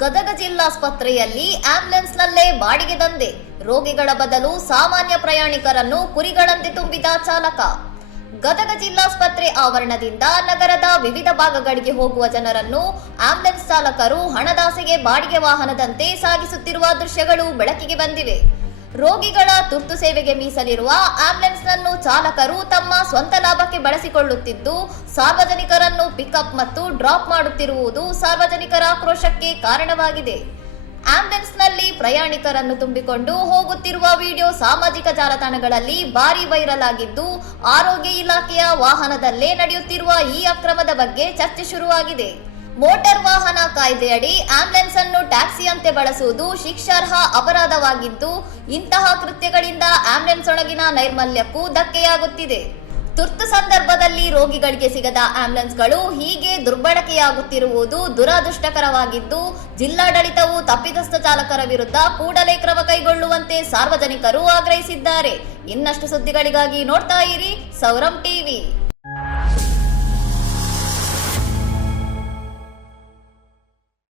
ಗದಗ ಜಿಲ್ಲಾಸ್ಪತ್ರೆಯಲ್ಲಿ ಆಂಬ್ಯುಲೆನ್ಸ್ನಲ್ಲೇ ಬಾಡಿಗೆ ದಂಧೆ. ರೋಗಿಗಳ ಬದಲು ಸಾಮಾನ್ಯ ಪ್ರಯಾಣಿಕರನ್ನು ಕುರಿಗಳಂತೆ ತುಂಬಿದ ಚಾಲಕ. ಗದಗ ಜಿಲ್ಲಾಸ್ಪತ್ರೆ ಆವರಣದಿಂದ ನಗರದ ವಿವಿಧ ಭಾಗಗಳಿಗೆ ಹೋಗುವ ಜನರನ್ನು ಆಂಬ್ಯುಲೆನ್ಸ್ ಚಾಲಕರು ಹಣದಾಸೆಗೆ ಬಾಡಿಗೆ ವಾಹನದಂತೆ ಸಾಗಿಸುತ್ತಿರುವ ದೃಶ್ಯಗಳು ಬೆಳಕಿಗೆ ಬಂದಿವೆ. ರೋಗಿಗಳ ತುರ್ತು ಸೇವೆಗೆ ಮೀಸಲಿರುವ ಆಂಬ್ಯುಲೆನ್ಸ್ನನ್ನು ಚಾಲಕರು ತಮ್ಮ ಸ್ವಂತ ಲಾಭಕ್ಕೆ ಬಳಸಿಕೊಳ್ಳುತ್ತಿದ್ದು, ಸಾರ್ವಜನಿಕರನ್ನು ಪಿಕಪ್ ಮತ್ತು ಡ್ರಾಪ್ ಮಾಡುತ್ತಿರುವುದು ಸಾರ್ವಜನಿಕರ ಆಕ್ರೋಶಕ್ಕೆ ಕಾರಣವಾಗಿದೆ. ಆಂಬ್ಯುಲೆನ್ಸ್ನಲ್ಲಿ ಪ್ರಯಾಣಿಕರನ್ನು ತುಂಬಿಕೊಂಡು ಹೋಗುತ್ತಿರುವ ವಿಡಿಯೋ ಸಾಮಾಜಿಕ ಜಾಲತಾಣಗಳಲ್ಲಿ ಭಾರಿ ವೈರಲ್ ಆಗಿದ್ದು, ಆರೋಗ್ಯ ಇಲಾಖೆಯ ವಾಹನದಲ್ಲೇ ನಡೆಯುತ್ತಿರುವ ಈ ಅಕ್ರಮದ ಬಗ್ಗೆ ಚರ್ಚೆ ಶುರುವಾಗಿದೆ. ಮೋಟಾರ್ ವಾಹನ ಕಾಯ್ದೆಯಡಿ ಆಂಬ್ಯುಲೆನ್ಸ್ ಅನ್ನು ಟ್ಯಾಕ್ಸಿಯಂತೆ ಬಳಸುವುದು ಶಿಕ್ಷಾರ್ಹ ಅಪರಾಧವಾಗಿದ್ದು, ಇಂತಹ ಕೃತ್ಯಗಳಿಂದ ಆಂಬ್ಯುಲೆನ್ಸ್ ಒಳಗಿನ ನೈರ್ಮಲ್ಯಕ್ಕೂ ಧಕ್ಕೆಯಾಗುತ್ತಿದೆ. ತುರ್ತು ಸಂದರ್ಭದಲ್ಲಿ ರೋಗಿಗಳಿಗೆ ಸಿಗದ ಆಂಬ್ಯುಲೆನ್ಸ್ಗಳು ಹೀಗೆ ದುರ್ಬಳಕೆಯಾಗುತ್ತಿರುವುದು ದುರದೃಷ್ಟಕರವಾಗಿದ್ದು, ಜಿಲ್ಲಾಡಳಿತವು ತಪ್ಪಿತಸ್ಥ ಚಾಲಕರ ವಿರುದ್ಧ ಕೂಡಲೇ ಕ್ರಮ ಕೈಗೊಳ್ಳುವಂತೆ ಸಾರ್ವಜನಿಕರು ಆಗ್ರಹಿಸಿದ್ದಾರೆ. ಇನ್ನಷ್ಟು ಸುದ್ದಿಗಳಿಗಾಗಿ ನೋಡ್ತಾ ಇರಿ ಸೌರಂ ಟಿವಿ.